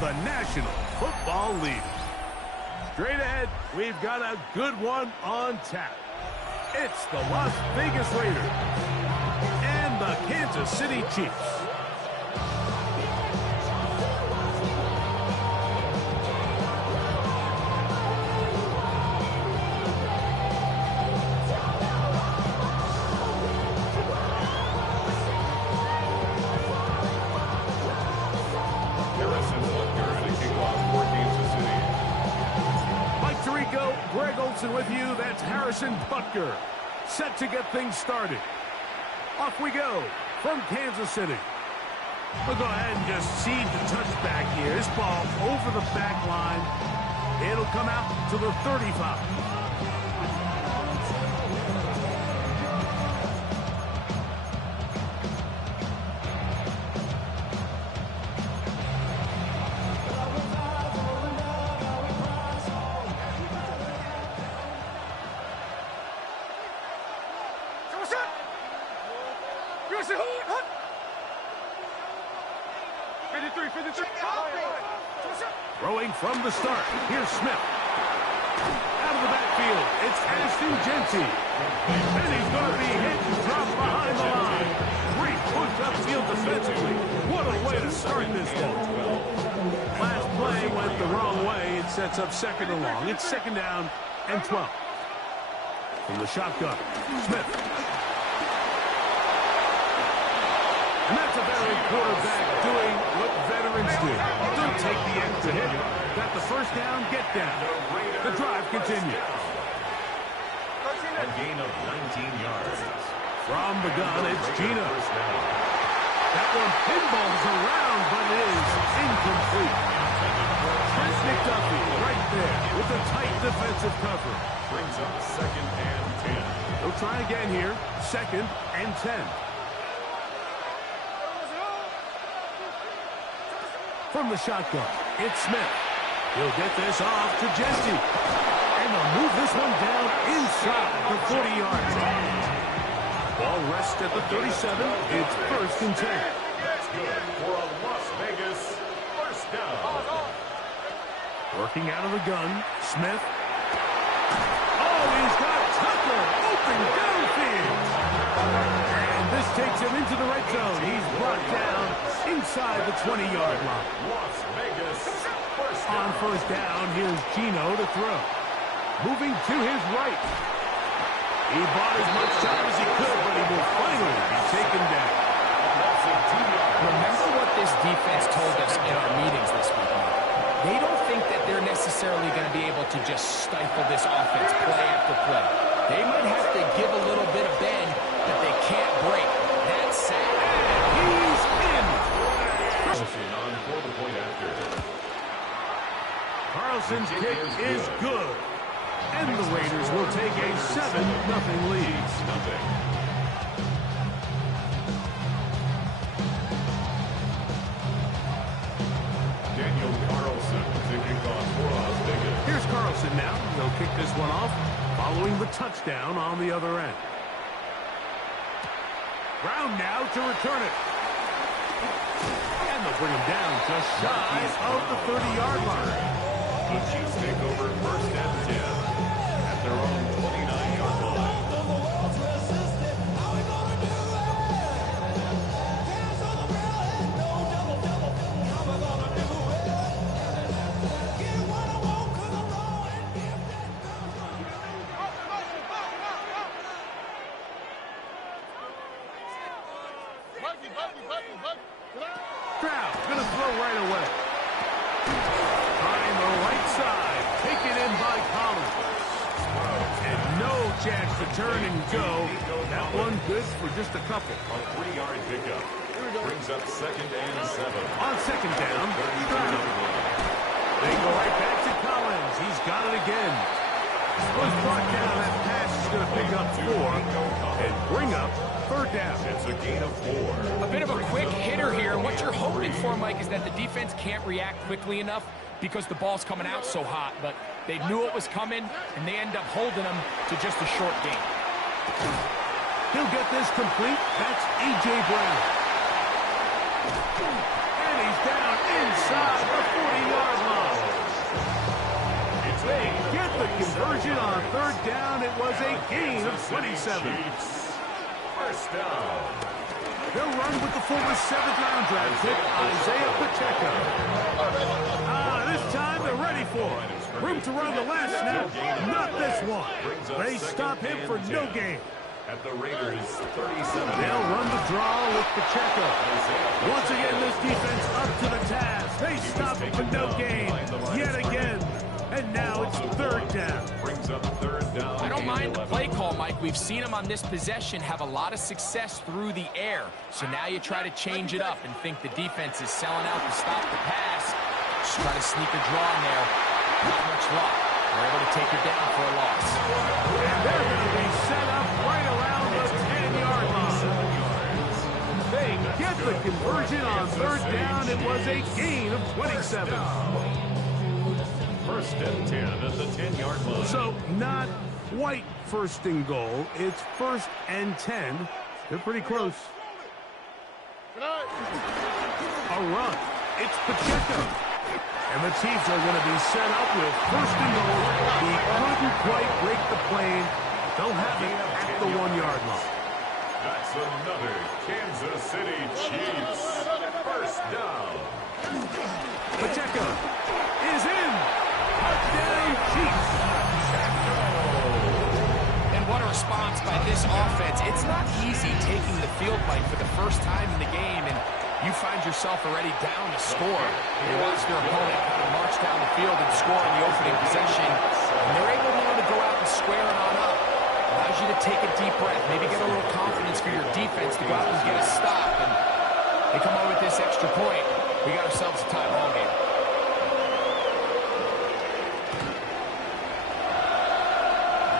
the National Football League. Straight ahead, we've got a good one on tap. It's the Las Vegas Raiders and the Kansas City Chiefs. With you, that's Harrison Butker, set to get things started. Off we go from Kansas City. We'll go ahead and just seed the touchback here. This ball over the back line. It'll come out to the 35. Throwing from the start. Here's Smith. Out of the backfield, it's Ashton Genty. And he's going to be hit and dropped behind the line. Great push upfield defensively. What a way to start this ball. Last play went the wrong way. It sets up second and long. It's second down and 12. From the shotgun, Smith. And that's a veteran quarterback doing what veterans do. Don't take the extra hit. Got the first down, get down. The drive continues. A gain of 19 yards. From the gun, it's Gino. That one pinballs around, but it is incomplete. Trent McDuffie right there with a tight defensive cover. Brings up second and 10. They'll try again here. Second and 10. From the shotgun, it's Smith. He'll get this off to Genty. And they'll move this one down inside the 40-yard line. Ball rests at the 37. It's first and 10. That's good for a Las Vegas first down. Working out of the gun, Smith. Oh, he's got Tucker open downfield. And this takes him into the red zone. He's brought down inside the 20-yard line. Las Vegas first down. On first down, here's Gino to throw. Moving to his right. He bought as much time as he could, but he will finally be taken down. Remember what this defense told us in our meetings this week. They don't think that they're necessarily going to be able to just stifle this offense play after play. They might have to give a little bit of bend, but they can't break. That's sad. He's in. On for the point after. Carlson's kick is good. And the Raiders will take a 7-0 lead. Daniel Carlson taking on for Las Vegas. Here's Carlson now. He'll kick this one off following the touchdown on the other end. Brown now to return it. And they'll bring him down just shy of the 30-yard line. The Chiefs take over first and 10 at their own 29-yard line. Stroud going to throw right away. Trying the right side. Taken in by Collins. And no chance to turn and go. That one good for just a couple. A 3-yard pickup. Brings up second and 7. On second down, Stroud. They go right back to Collins. He's got it again. Was brought down. That pass is going to pick up 4 and bring up third down. It's a gain of 4. A bit of a quick hitter here. And what you're hoping for, Mike, is that the defense can't react quickly enough because the ball's coming out so hot. But they knew it was coming, and they end up holding them to just a short gain. He'll get this complete. That's A.J. Brown. And he's down inside the 40. it was a gain of 27. First down. They'll run with the former 7th-round draft pick, Isaiah Pacheco. This time they're ready for it. Room to run the last snap, not this one. They stop him for no gain. At the Raiders 37. They'll run the draw with Pacheco. Once again, this defense up to the task. They stop him for no gain yet again. And now it's 3rd down. Brings up 3rd down. I don't mind the play call, Mike. We've seen him on this possession have a lot of success through the air. So now you try to change it up and think the defense is selling out to stop the pass. Just try to sneak a draw in there. Not much luck. They're able to take it down for a loss. And they're going to be set up right around the 10-yard line. They get the conversion on 3rd down. It was a gain of 27. 1st and 10 at the 10-yard line. So not quite 1st and goal. It's 1st and 10. They're pretty close. A run. It's Pacheco. And the Chiefs are going to be set up with 1st and goal. He couldn't quite break the plane. They'll have it at the 1-yard line. That's another Kansas City Chiefs. 1st down. Pacheco is in. Touchdown Chiefs. And what a response by this offense. It's not easy taking the field, Mike, for the first time in the game, and you find yourself already down to score. They watch their opponent kind of march down the field and score in the opening possession, and they're able to go out and square it on up. Allows you to take a deep breath, maybe get a little confidence for your defense to go out and get a stop, and they come over with this extra point. We got ourselves a tie ball game.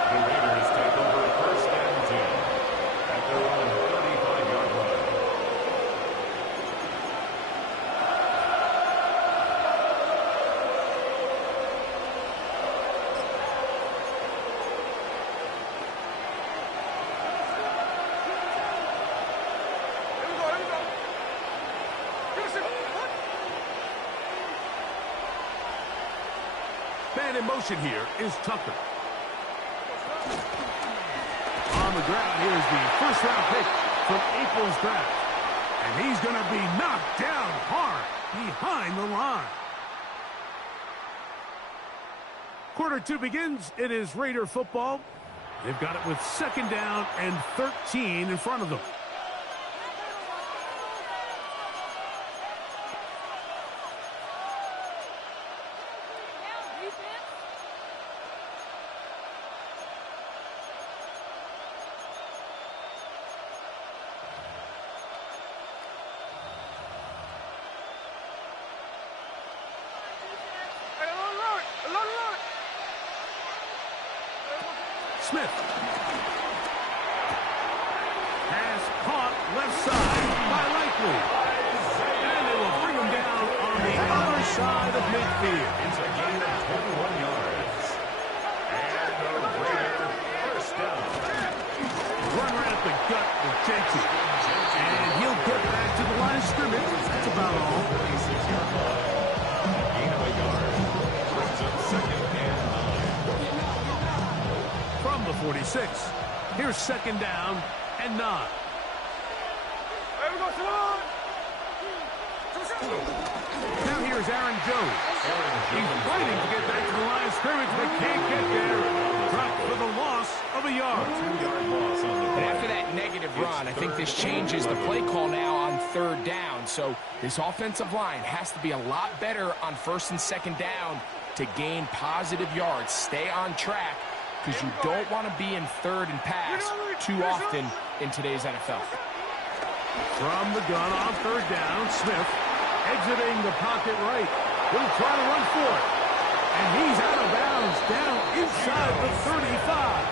The Raiders take over 1st and 10 at their own 35-yard line. Man in motion here is Tucker. On the ground, here's the 1st-round pick from April's draft. And he's going to be knocked down hard behind the line. Quarter 2 begins. It is Raider football. They've got it with 2nd down and 13 in front of them. Smith. Pass caught left side by Likely. And they will bring him down on the other side of midfield. It's a gain of 21 yards. And the Raider 1st down. Run right at the gut with Genty. And he'll get back to the line of scrimmage. That's about all. 46-yard line. Gain of a yard. Brings up 2nd and 9. From the 46. Here's 2nd down and 9. Now here's Aaron Jones. He's fighting to get back to the line of scrimmage, but can't get there. Dropped for the loss of a yard. 2-yard loss on the And play. after that negative run, I think this changes the play call now on 3rd down. So this offensive line has to be a lot better on 1st and 2nd down to gain positive yards. Stay on track, because you don't want to be in 3rd and pass too often in today's NFL. From the gun on 3rd down, Smith exiting the pocket right. He'll try to run for it. And he's out of bounds down inside the 35.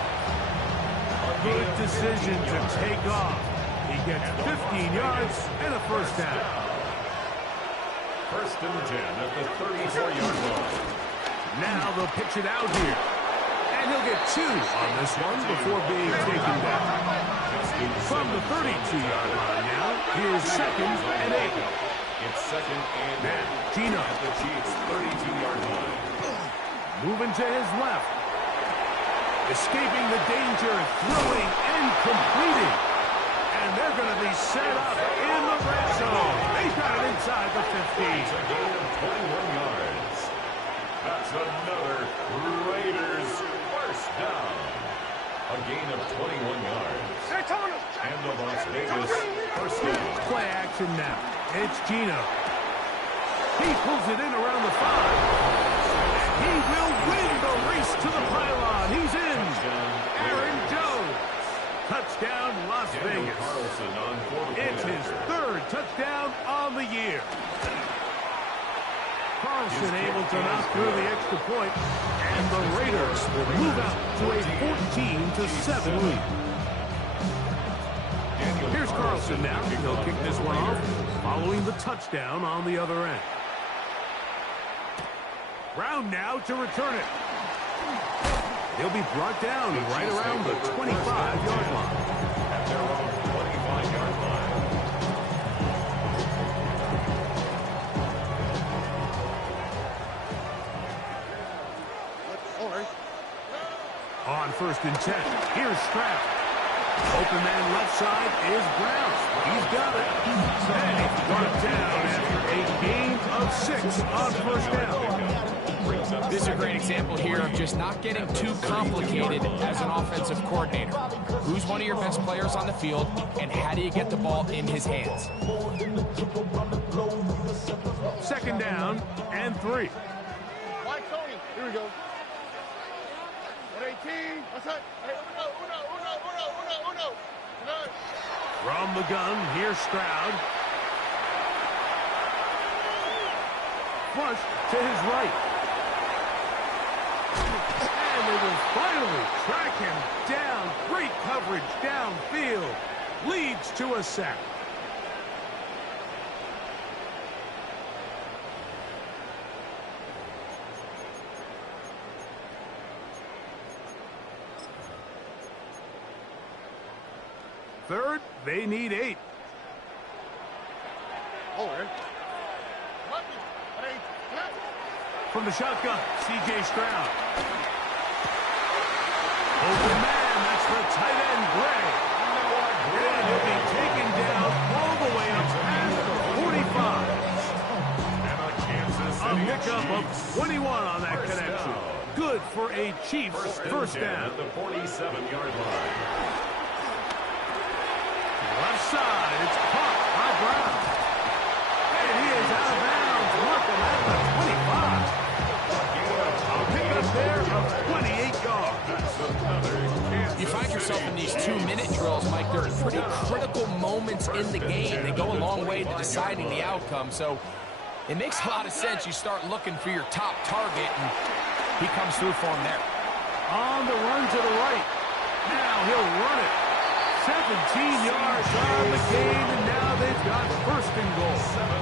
Good decision to take off. He gets 15 yards and a 1st down. 1st and 10 at the 34-yard line. Now they'll pitch it out here. And he'll get 2 on this one before being taken down. From the 32-yard line now, here's 2nd and 8. It's 2nd and 8. Gino At the Chiefs' 32-yard line. moving to his left. Escaping the danger, throwing and completing. And they're going to be set up in the red zone. They've got it inside the 15. It's a gain of 21 yards. That's another Raiders first down. A gain of 21 yards. And the Las Vegas first down. Play action now. It's Gino. He pulls it in around the 5. He will win the race to the pylon. He's in. Aaron Jones. Touchdown, Las Vegas. It's his third touchdown on the year. Carlson able to knock through the extra point, and the Raiders will move out to a 14-7 lead. Here's Carlson now. He'll kick this one off, following the touchdown on the other end. Brown now to return it. He'll be brought down right around the 25-yard line. At their own 25-yard line. On 1st and 10, here's Stroud. Open man left side is Brown. He's got it. And he's brought down after a gain of 6 on 1st down. This is a great example here of just not getting too complicated as an offensive coordinator. Who's one of your best players on the field, and how do you get the ball in his hands? 2nd down and 3. Mike Tony. Here we go. 118. What's that? Uno. From the gun, here's Stroud. Flush to his right. And they will finally track him down. Great coverage downfield. Leads to a sack. Third, they need 8. From the shotgun, C.J. Stroud. Open man, that's the tight end, Gray. And he'll be taken down all the way up past the 45. A pickup of 21 on that connection. Good for a Chiefs first down. At the 47-yard line. Left side, it's caught by Brown. And he is out of bounds. Markham at the 25. A pickup there of 28 yards. You find yourself in these 2-minute drills, Mike. They're pretty critical moments in the game. They go a long way to deciding the outcome. So it makes a lot of sense. You start looking for your top target, and he comes through for him there. On the run to the right. Now he'll run it. 17 yards on the game, and now they've got 1st and goal.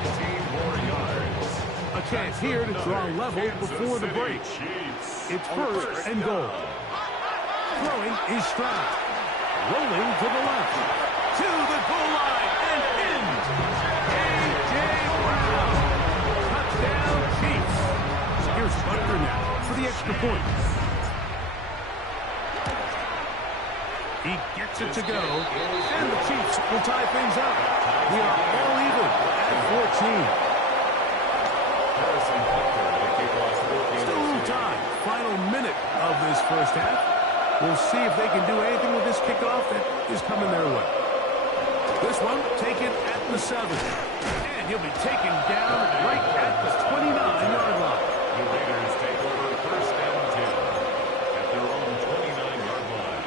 17 more yards. A chance here to draw level before the break. It's 1st and goal. Throwing is Stroud. Rolling to the left. To the goal line and in. A.J. Brown. Touchdown Chiefs. Here's Butker now for the extra point. He gets it to go, and the Chiefs will tie things up. We are all even at 14. Still time. Final minute of this first half. We'll see if they can do anything with this kickoff that is coming their way. This one taken at the 7. And he'll be taken down right at the 29-yard line. The Raiders take over 1st and 10 at their own 29-yard line.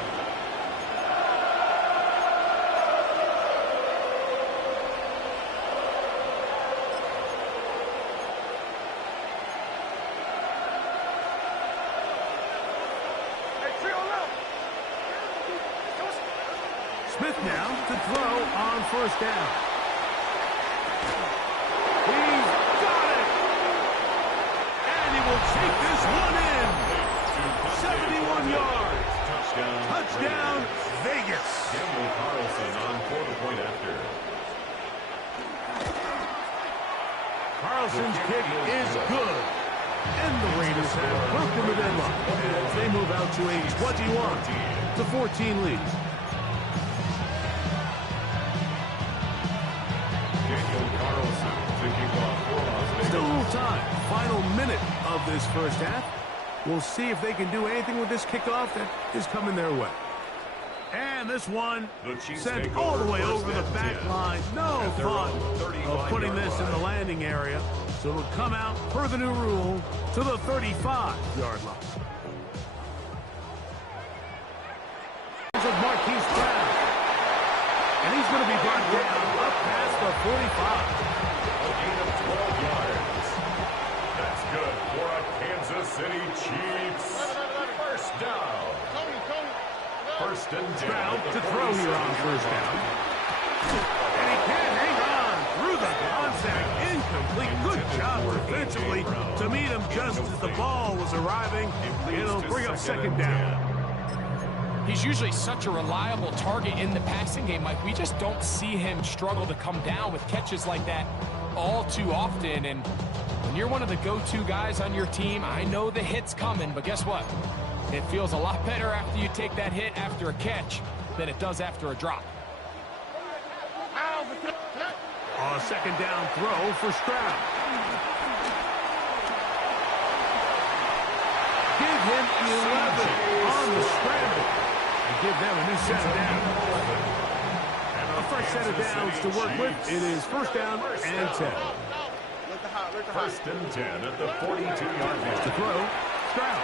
Smith now to throw on 1st down. He's got it! And he will take this one in. 71 yards. Touchdown, Vegas. Campbell Carlson on for the point after. Carlson's kick is good. And the Raiders have broken in the deadlock as they move out to a 21-14 lead. Still time. Final minute of this first half. We'll see if they can do anything with this kickoff that is coming their way. And this one sent all the way over the back line. No thought of putting this in the landing area. So it'll come out per the new rule to the 35-yard line. Of Marquise Brown. And he's going to be brought down up past the 45. A gain of 12 yards. That's good for a Kansas City Chiefs. First down. First and 10. Stroud to throw here on first down. And he can't hang on through the contact. Incomplete. Good job defensively to meet him just as the ball was arriving. It'll bring up second down. He's usually such a reliable target in the passing game. Like, we just don't see him struggle to come down with catches like that all too often. And when you're one of the go-to guys on your team, I know the hit's coming, but guess what? It feels a lot better after you take that hit after a catch than it does after a drop. On a second down throw for Stroud. Give him 11 on the scramble. And give them a new set of downs. A fresh set of downs to work with. It is first down and 10. First and 10 at the 42-yard line. To throw, Stroud.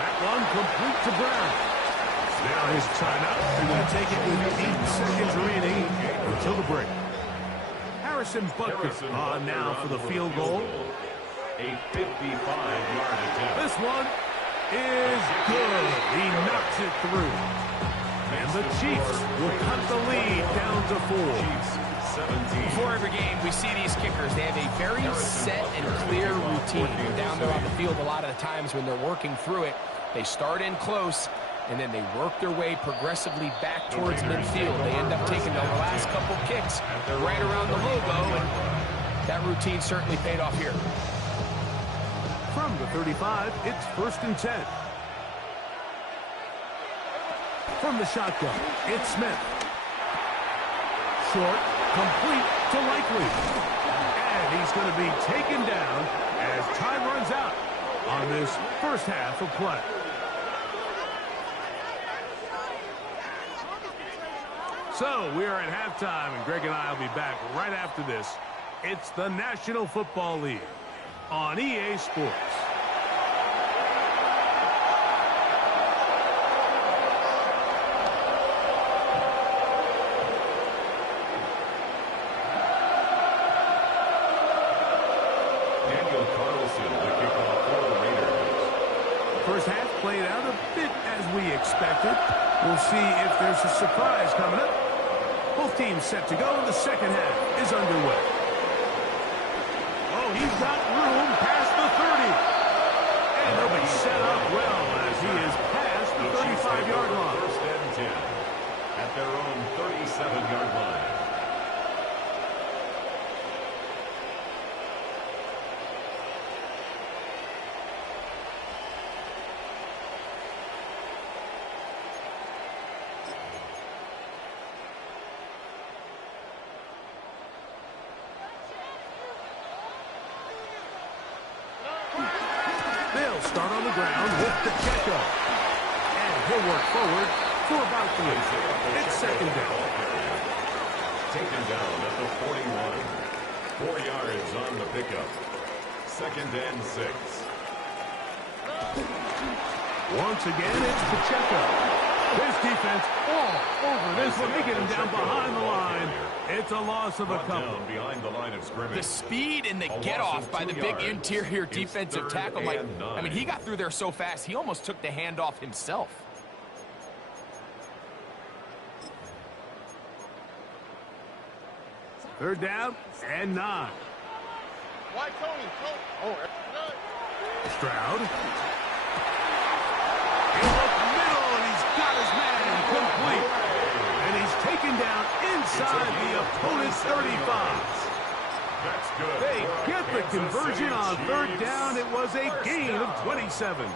That one complete to Brown. Now his timeout. They're going to take it with 8 seconds remaining until the break. Harrison Butker on now for the field goal. A 55-yard attempt. This one is good. He knocks it through. And the Chiefs will cut the lead down to 4. Before every game, we see these kickers. They have a very set and clear routine. They're down there on the field a lot of the times when they're working through it. They start in close, and then they work their way progressively back towards midfield. They end up taking their last couple kicks right around the logo, and that routine certainly paid off here. From the 35, it's first and 10. From the shotgun, it's Smith. Short, complete to Likely. And he's going to be taken down as time runs out on this first half of play. So we are at halftime, and Greg and I will be back right after this. It's the National Football League on EA Sports. First half played out a bit as we expected. We'll see if there's a surprise coming up. Both teams set to go. The second half is underway. Oh, he's got room past the 30. And he'll be set up well as he is past the 35-yard line. First and 10 at their own 37-yard line. They'll start on the ground with Pacheco. And he'll work forward for about 3. It's second down. Taken down at the 41. 4 yards on the pickup. Second and 6. Once again, it's Pacheco. His defense all over this one. They get him down behind the line. It's a loss of a couple. Behind the line of scrimmage. The speed and the get-off by the big interior defensive tackle. Like, I mean, he got through there so fast, he almost took the handoff himself. Third down and 9. Why, Tony? Oh, Stroud. He'll look middle, and he's got his man complete. And he's taken down inside the opponent's 35. That's good. They get the conversion on third down. It was a gain of 27.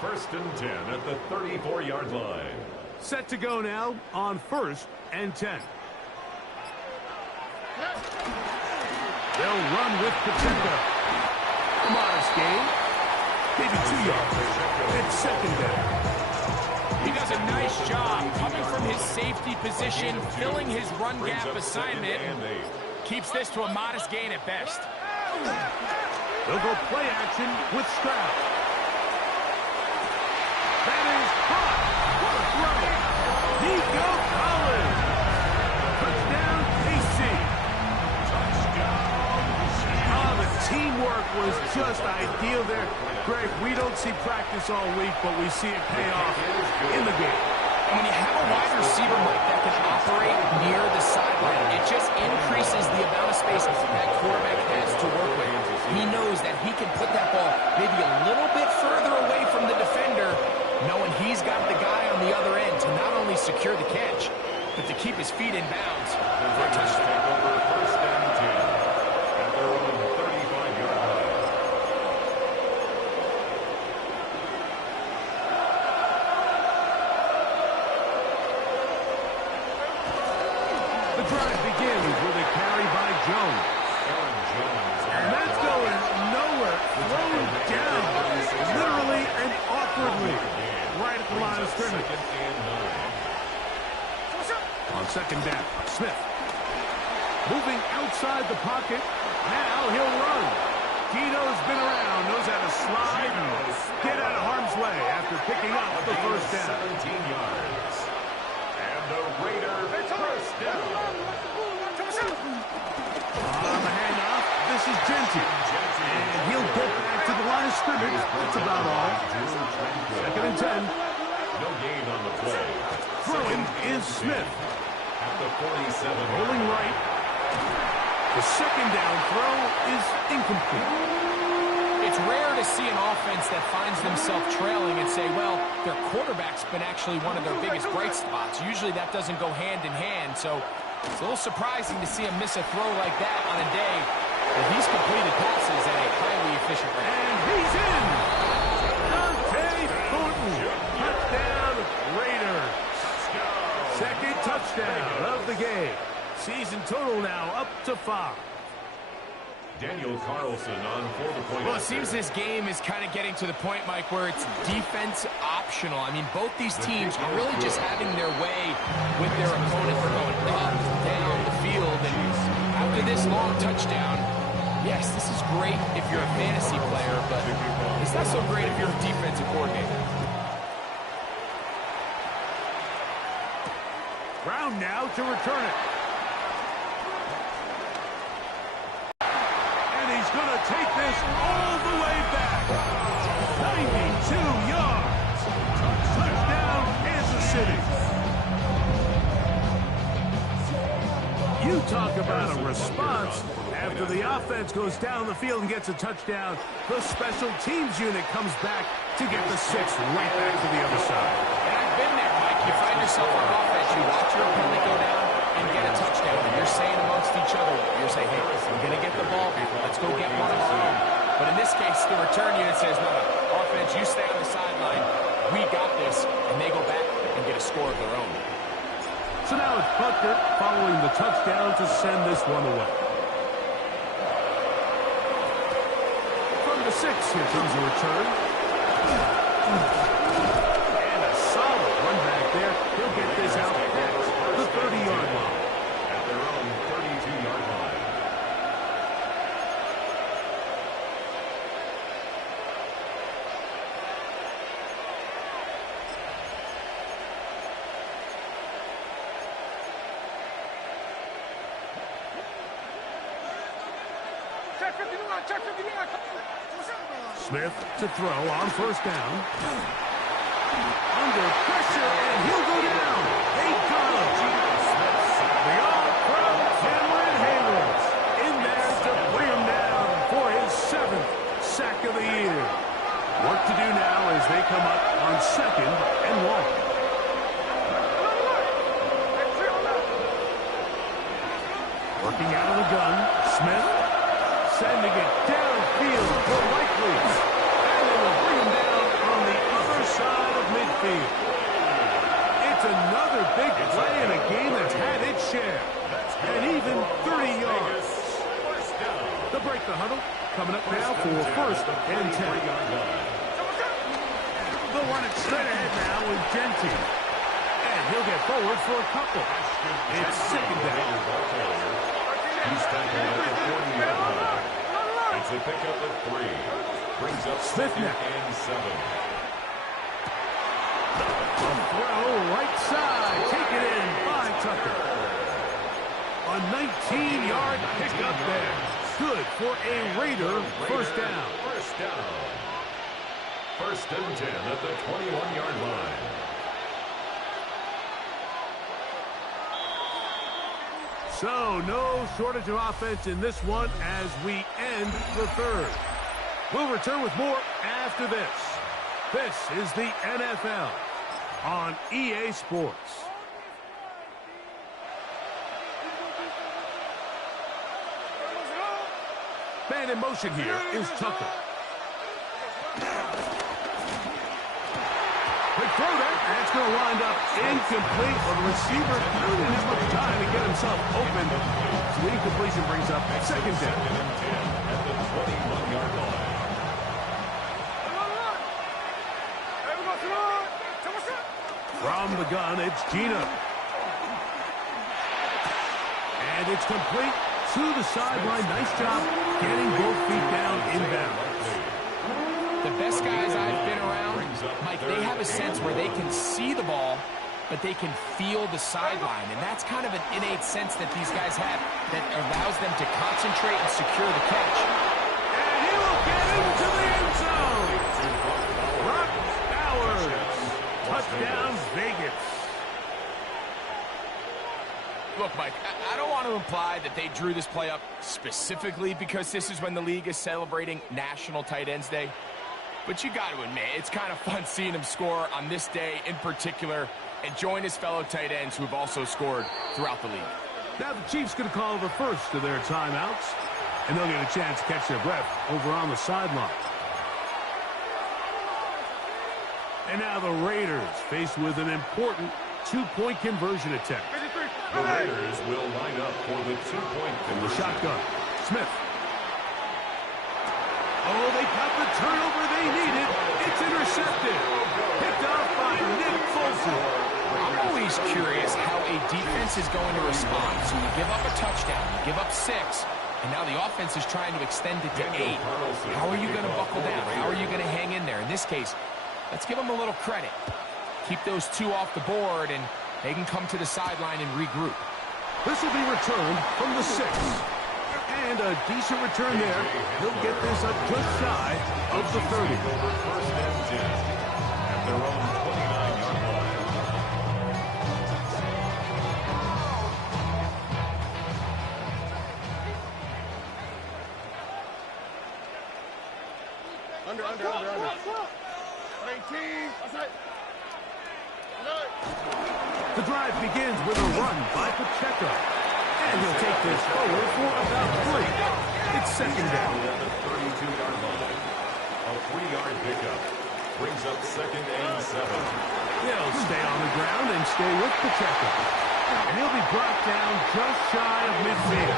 First and 10 at the 34-yard line. Set to go now on 1st and 10. They'll run with Pacheco. Modest gain. Maybe 2 yards. It's second down. He does a nice job coming from his safety position, filling his run gap assignment. Keeps this to a modest gain at best. They'll go play action with Stroud. That is caught. What a throw. Nico Collins. Touchdown, KC. Oh, the teamwork was just ideal there. Greg, we don't see practice all week, but we see it pay off in the game. And when you have a wide receiver, Mike, that can operate near the sideline, it just increases the amount of space that quarterback has to work with. He knows that he can put that ball maybe a little bit further away from the defender, knowing he's got the guy on the other end to not only secure the catch, but to keep his feet in bounds for a touchdown. First and 10 at their own 35-yard line. The drive begins with a carry by Jones. And that's going nowhere. Thrown down, literally and awkwardly, right at the line of scrimmage. On second down, Smith. Moving outside the pocket. Now he'll run. Gino's been around, knows how to slide and get out of harm's way after picking up the first down. 17 yards. And the Raiders first down. On the handoff, this is Genty. And he'll get back to the line of scrimmage. That's about all. Second and 10. No gain on the play. Throwing is Smith. At the 47. Rolling right. The second down throw is incomplete. It's rare to see an offense that finds themselves trailing and say, well, their quarterback's been actually one of their biggest bright spots. Usually that doesn't go hand in hand, so it's a little surprising to see him miss a throw like that on a day where he's completed passes at a highly efficient rate. And he's in! Dante Thornton. Touchdown, Raiders. Second touchdown of the game. Season total now up to 5. Daniel Carlson on for the point. Well, it seems this game is kind of getting to the point, Mike, where it's defense optional. I mean, both these teams are really just having their way with their opponent. They're going up, down the field, and after this long touchdown, yes, this is great if you're a fantasy player, but it's not so great if you're a defensive coordinator. Brown now to return it. He's going to take this all the way back. 92 yards. Touchdown, Kansas City. You talk about a response. After the offense goes down the field and gets a touchdown, the special teams unit comes back to get the 6 right back to the other side. And I've been there, Mike. You find yourself on offense, you watch your opponent go down and get a touchdown, and you're saying amongst each other, you're saying, hey, we're going to get the ball back. Let's go get one of our own. But in this case, the return unit says, no, offense, you stay on the sideline. We got this. And they go back and get a score of their own. So now it's Butker following the touchdown to send this one away. From the 6, here comes a return. And a solid run back there. He'll get this out past the 30-yard line. At their own 32-yard line. Smith to throw on first down. Under pressure, and he'll go down. They got him. The all-pro Cameron Hayward in there to bring him down for his 7th sack of the year. Work to do now as they come up on 2nd and 1. Working out of the gun, Smith sending it downfield for Likely. And they will bring him down on the other side of midfield. It's another big play in a game that's had its share. And even 30 yards. They'll break the huddle. Coming up now for first and 10. They'll run it straight ahead now with Genty. And he'll get forward for a couple. It's second down. He's tackled at the 40-yard line. It's a pickup of 3. Brings up second and 7. Throw right side. Take it in by Tucker. A 19-yard pickup there. Good for a Raider first down. First down. First and 10 at the 21-yard line. So, no shortage of offense in this one as we end the third. We'll return with more after this. This is the NFL on EA Sports. Man in motion here is Tucker. Quick throw there, and it's going to wind up incomplete. Well, the receiver didn't have much time to get himself open. So the incompletion brings up second down. At the 21-yard line. From the gun, it's Gino. And it's complete to the sideline. Nice job getting both feet down inbound. The best guys I've been around, Mike, they have a sense where they can see the ball, but they can feel the sideline. And that's kind of an innate sense that these guys have that allows them to concentrate and secure the catch. And he will get into the end zone. Brock Bowers. Touchdown, Vegas. Look, Mike, I don't want to imply that they drew this play up specifically because this is when the league is celebrating National Tight Ends Day. But you got to admit, it's kind of fun seeing him score on this day in particular and join his fellow tight ends who have also scored throughout the league. Now the Chiefs going to call the first of their timeouts, and they'll get a chance to catch their breath over on the sideline. And now the Raiders faced with an important two-point conversion attempt. The Raiders will line up for the two-point From the conversion. shotgun, Smith. Oh, they got the turnover they needed. It's intercepted. Picked up by Nick Folsom. I'm always curious how a defense is going to respond. So you give up a touchdown, you give up 6, and now the offense is trying to extend it to 8. How are you going to buckle down? How are you going to hang in there? In this case, let's give them a little credit. Keep those 2 off the board, and they can come to the sideline and regroup. This will be returned from the 6. And a decent return there. He'll get this up just shy of the 30. First and 10 at their own 29-yard line. Under. 19. The drive begins with a run by Pacheco. And he'll take this forward for about 3. It's second down. At the 32-yard line. A 3-yard pickup. Brings up second and 7. He'll stay on the ground and stay with Pacheco. And he'll be brought down just shy of midfield.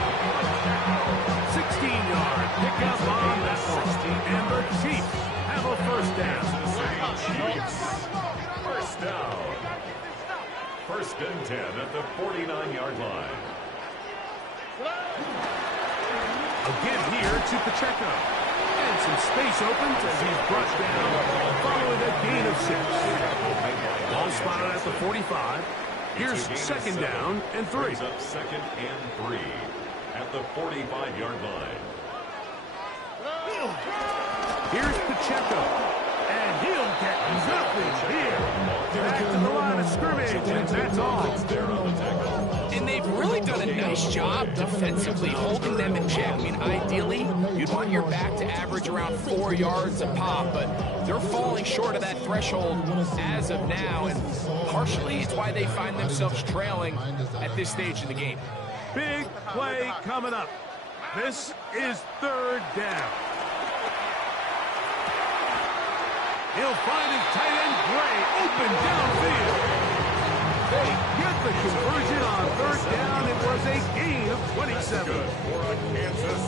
16-yard pickup on that one. And the Chiefs have a first down. Chiefs. First down. First and 10 at the 49-yard line. Again here to Pacheco. And some space opens as he's brought down following a gain of 6. Ball spotted at the 45. Here's second down and 3. Brings up second and 3 at the 45-yard line. Here's Pacheco. And he'll get nothing here. Back to the line of scrimmage, and that's all. There on the tackle. And they've really done a nice job defensively holding them in check. I mean, ideally, you'd want your back to average around 4 yards a pop, but they're falling short of that threshold as of now, and partially it's why they find themselves trailing at this stage in the game. Big play coming up. This is third down. He'll find his tight end, Gray, open downfield. They get the conversion on third down. It was a gain of 27.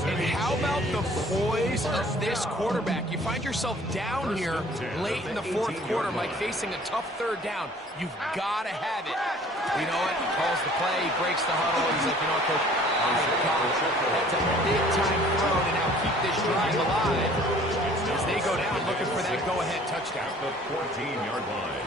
And how about the poise of this quarterback? You find yourself down here late in the fourth quarter, Mike, facing a tough third down. You've got to have it. You know what? He calls the play, he breaks the huddle. He's like, you know what, Coach? That's a big-time throw to now keep this drive alive as they go down looking for that go-ahead touchdown. The 14-yard line.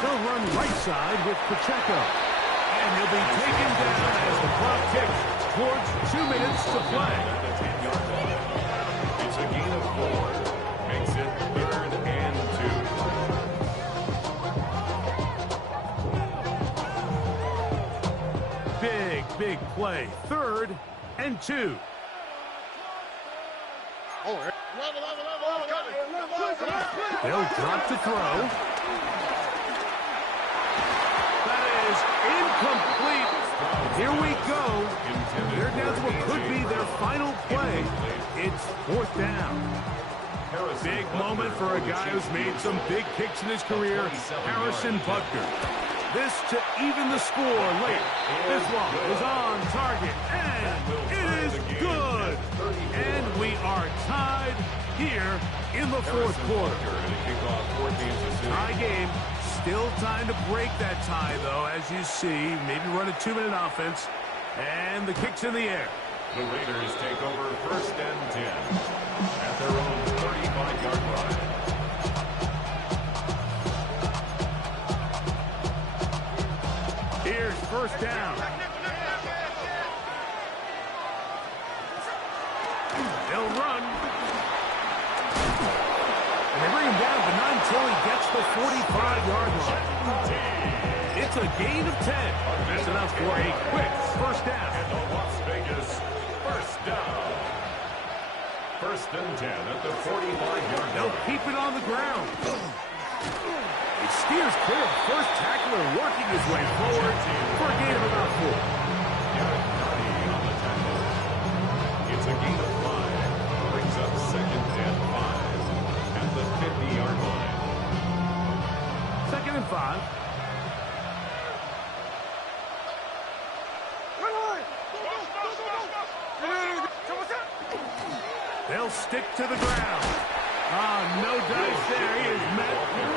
They'll run right side with Pacheco. And he'll be taken down as the clock ticks towards 2 minutes to play. It's a gain of 4. Makes it 3rd and 2. Big play. 3rd and 2. They'll drop to throw. That is incomplete. Here we go. They're down to what could be their final play. It's 4th down. Big moment for a guy who's made some big kicks in his career, Harrison Butker. This to even the score late. This one is on target, and it is good. And we are tied here in the fourth quarter. Tie game. Still time to break that tie, though, as you see. Maybe run a 2-minute offense. And the kick's in the air. The Raiders take over 1st and 10 at their own 35-yard line. Here's 1st down. They'll run. And they bring him down, but not until he gets the 45-yard line. It's a gain of 10. That's enough for a quick 1st down. And the Las Vegas 1st down. 1st and 10 at the 45-yard line. They'll keep it on the ground. It steers clear of the first tackler, working his way forward for a gain of about 4. It's a gain of 5. Brings up 2nd and 5 at the 50-yard line. 2nd and 5. They'll stick to the ground. No dice there. He is met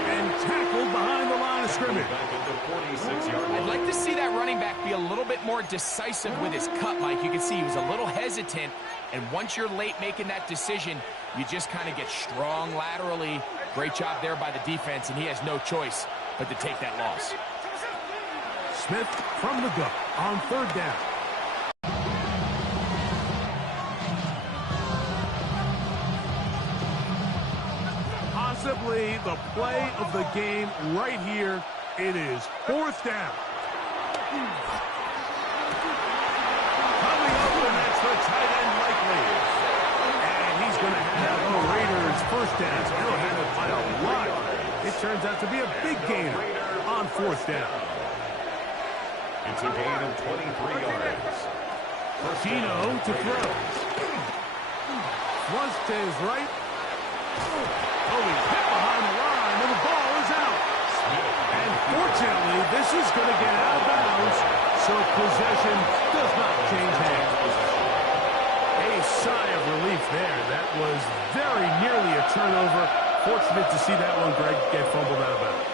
and tackled behind the line of scrimmage. I'd like to see that running back be a little bit more decisive with his cut, Mike. You can see he was a little hesitant, and once you're late making that decision, you just kind of get strong laterally. Great job there by the defense, and he has no choice but to take that loss. Smith from the gun on 3rd down. Possibly the play of the game right here. It is 4th down. Coming up, and that's the tight end likely. And he's going to have the Raiders 1st down. They'll have it by a lot. It turns out to be a big gainer on 4th down. It's a gain of 23 yards. Gino to throw. Once to his right. Oh, he's hit behind the line, and the ball is out. And fortunately, this is going to get out of bounds, so possession does not change hands. A sigh of relief there. That was very nearly a turnover. Fortunate to see that one, Greg, get fumbled out of bounds.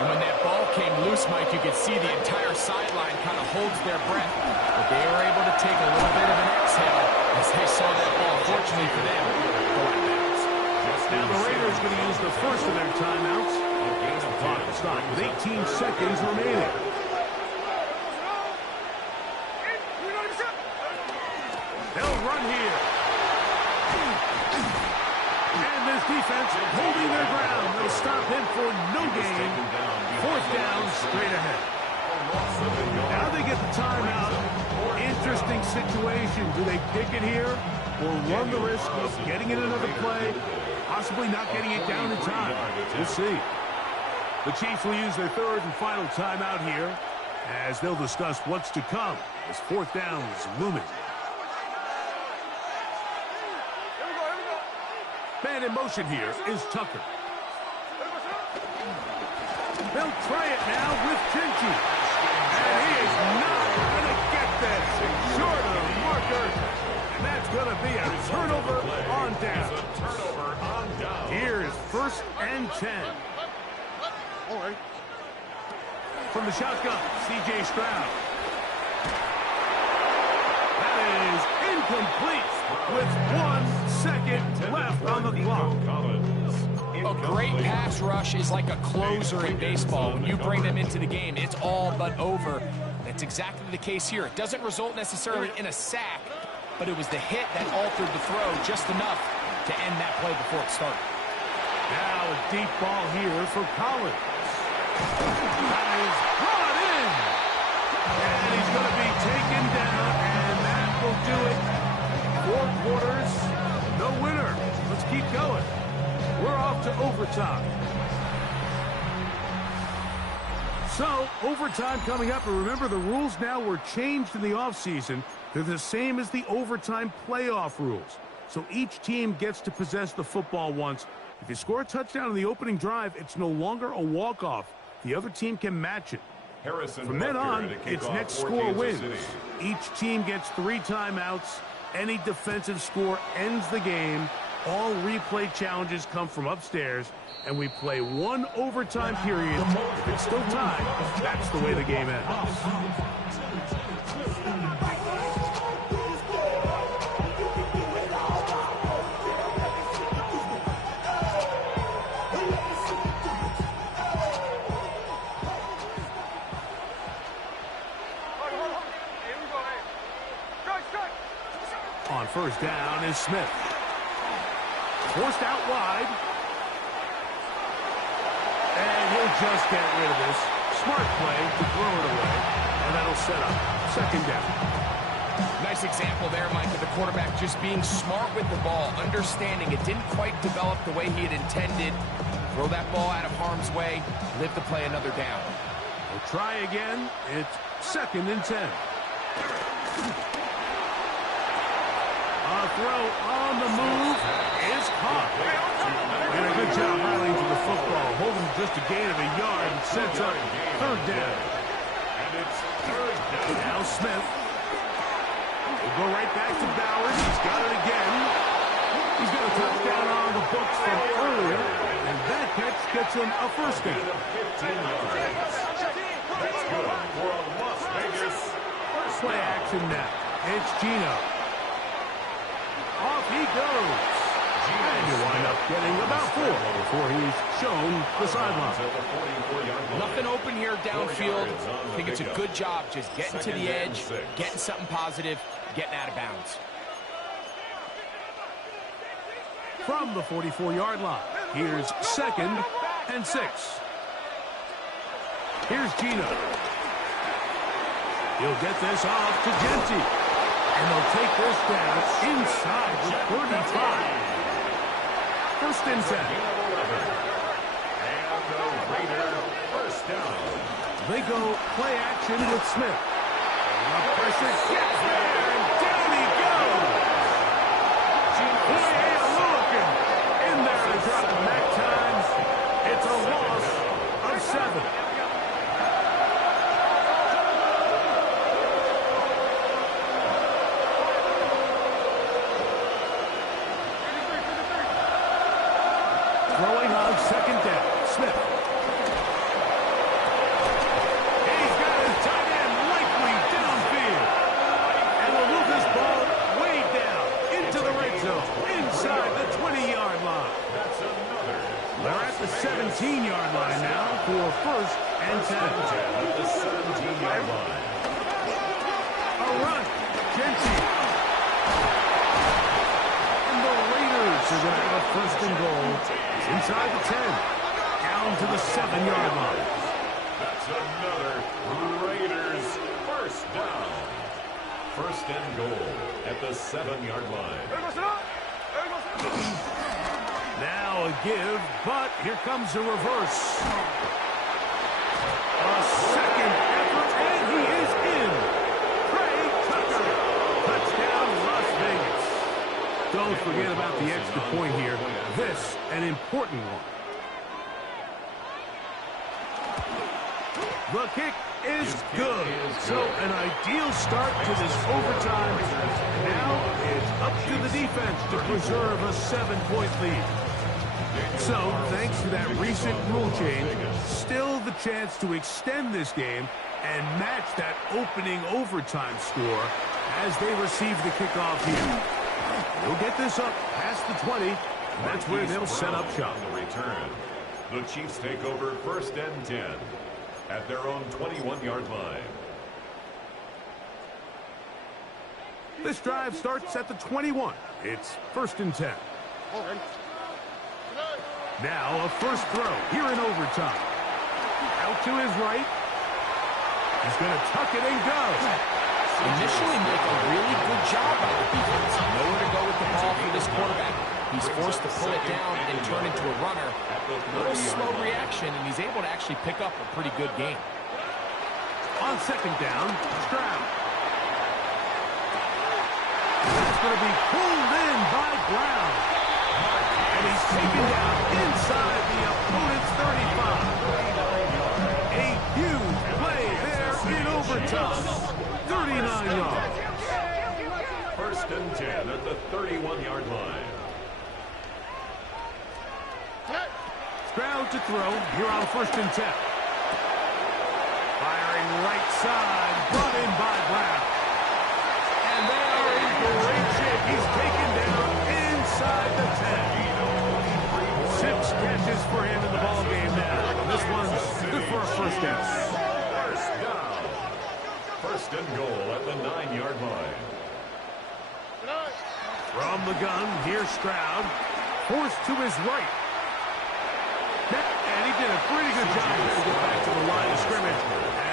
And when that ball came loose, Mike, you could see the entire sideline kind of holds their breath. But they were able to take a little bit of an exhale as they saw that ball, fortunately for them, go out of bounds. Now the Raiders going to use the first of their timeouts. The clock will stop with 18 seconds remaining. They'll run here. And this defense holding their ground. They'll stop him for no gain. 4th down, straight ahead. Now they get the timeout. Interesting situation. Do they kick it here or run the risk of getting in another play? Possibly not getting it down in time. We'll see. The Chiefs will use their 3rd and final timeout here as they'll discuss what's to come as fourth down is looming. Man in motion here is Tucker. They'll try it now with Genty. And he is not going to get this. Short of the marker. And that's going to be a turnover on down. Here is 1st and 10. All right. From the shotgun, C.J. Stroud. That is incomplete with 1 second left on the clock. A great pass rush is like a closer in baseball. When you bring them into the game, it's all but over. That's exactly the case here. It doesn't result necessarily in a sack, but it was the hit that altered the throw just enough to end that play before it started. Now a deep ball here for Collins. That is brought in. And he's going to be taken down, and that will do it. 4 quarters, no winner. Let's keep going. We're off to overtime. So, overtime coming up. And remember, the rules now were changed in the offseason. They're the same as the overtime playoff rules. So each team gets to possess the football once. If you score a touchdown in the opening drive, it's no longer a walk-off. The other team can match it. From then on, it's next score wins. Each team gets 3 timeouts. Any defensive score ends the game. All replay challenges come from upstairs, and we play 1 overtime period. If it's still tied, that's the way the game ends. On 1st down is Smith. Forced out wide. And he'll just get rid of this. Smart play to throw it away. And that'll set up 2nd down. Nice example there, Mike, of the quarterback just being smart with the ball, understanding it didn't quite develop the way he had intended. Throw that ball out of harm's way, live to play another down. We'll try again. It's 2nd and 10. A throw on the move is caught. And a good job rallying to the football. Holding just a gain of a yard and sets up 3rd down. And it's 3rd down. Now Smith. We'll go right back to Bowers. He's got it again. He's got a touchdown on the books from earlier. And that catch gets him a 1st down. 15 yards. That's good for a Las Vegas first Play down. action now. It's Gino. Off he goes. And you wind up getting about 4 before he's shown the sideline. Nothing open here downfield. I think it's a good job just getting to the edge, getting something positive, getting out of bounds. From the 44-yard line, here's 2nd and 6. Here's Gino. He'll get this off to Genty. And they'll take this down inside the 35. 1st and 10. And the Raider 1st down. They go play action with Smith. The pressure gets there, and down he goes. Way looking in there to drop the back time. It's a loss of 7. Throwing on 2nd down, Smith. He's got his tight end likely downfield. And will move this ball way down into the red zone, inside the 20-yard line. That's another. They're at the 17-yard line now for 1st and 10. At the 17-yard line. A run, Genty. And the Raiders are going to have a 1st and goal. Inside the 10, down to the 7-yard line. That's another Raiders 1st down. 1st and goal at the 7-yard line. Now a give, but here comes a reverse. A 2nd effort, and Don't forget about the extra point here. This, an important one. The kick is good. So an ideal start to this overtime. Now it's up to the defense to preserve a 7-point lead. So, thanks to that recent rule change, still the chance to extend this game and match that opening overtime score as they receive the kickoff here. They'll get this up past the 20, and that's where they'll set up shop. On the return, the Chiefs take over 1st and 10 at their own 21-yard line. This drive starts at the 21. It's 1st and 10. Now a first throw here in overtime. Out to his right. He's going to tuck it and go. Initially make a really good job by the defense. Nowhere to go with the ball for this quarterback. He's forced to pull it down and turn into a runner. A little slow reaction, and he's able to actually pick up a pretty good game. On 2nd down, Stroud. That's going to be pulled in by Brown. And he's taken down inside the opponent's 35. A huge play there in overtime. 39 yards. 1st and 10 at the 31-yard line. Stroud to throw here on 1st and 10. Firing right side, brought in by Brown. And they are in great shape. He's taken down inside the 10. 6 catches for him in the ballgame now. This one's good for a 1st down. 1st and goal at the 9-yard line. From the gun, here's Stroud. Forced to his right. And he did a pretty good job to get back to the line of scrimmage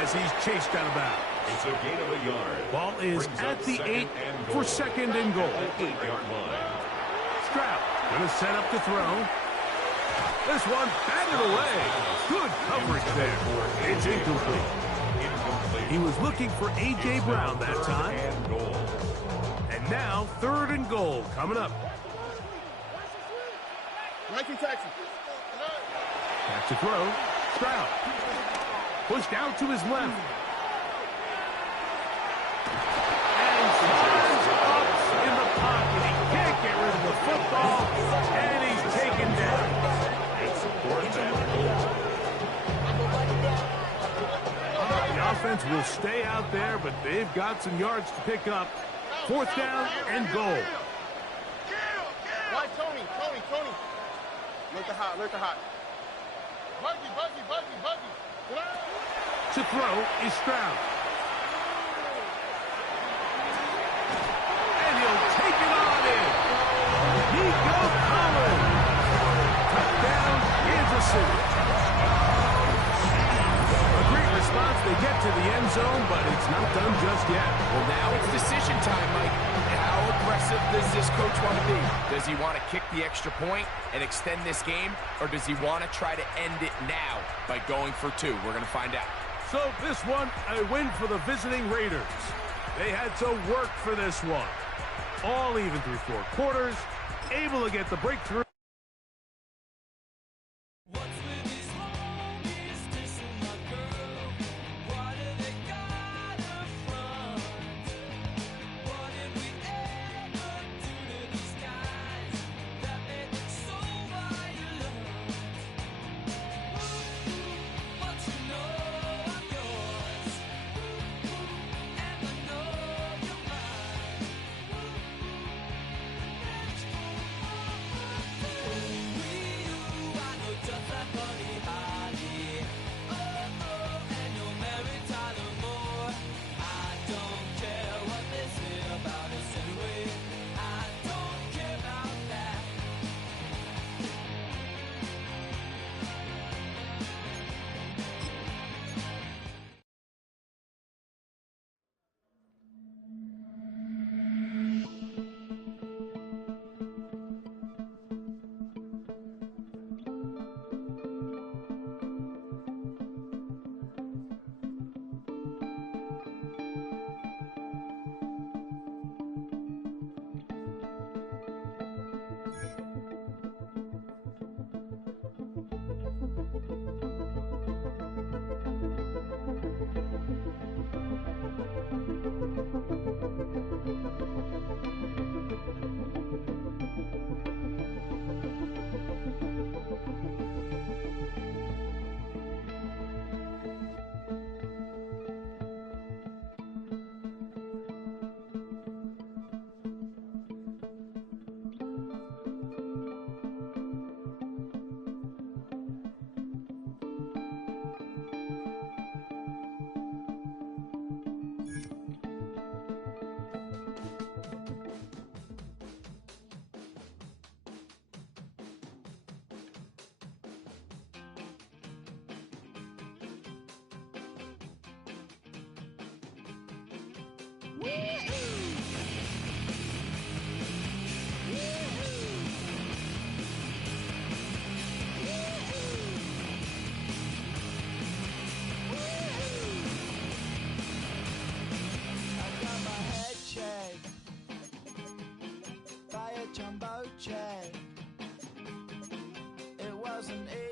as he's chased out of bounds. It's a gain of a yard. Ball is at the 8 for 2nd and goal. 8-yard line. Stroud going to set up to throw. This one batted away. Good coverage there. It's incomplete. He was looking for A.J. Brown that time. And now 3rd and goal coming up. Back to throw. Stroud. Pushed out to his left. And climbs up in the pocket. He can't get rid of the football. And he's taken down. It's 4th and goal. The offense will stay out there, but they've got some yards to pick up. 4th down and goal. Why, Tony. Look at hot. Buggy. To throw is Stroud. And he'll take it on in. Nico Collins. Touchdown, Kansas City. A great response. They get to the end zone, but it's not done just yet. Well, now it's decision time, Mike. How aggressive does this coach want to be? Does he want to kick the extra point and extend this game, or does he want to try to end it now by going for 2? We're going to find out. So this one, a win for the visiting Raiders. They had to work for this one. All even through 4 quarters, able to get the breakthrough. By a jumbo jet. It wasn't easy.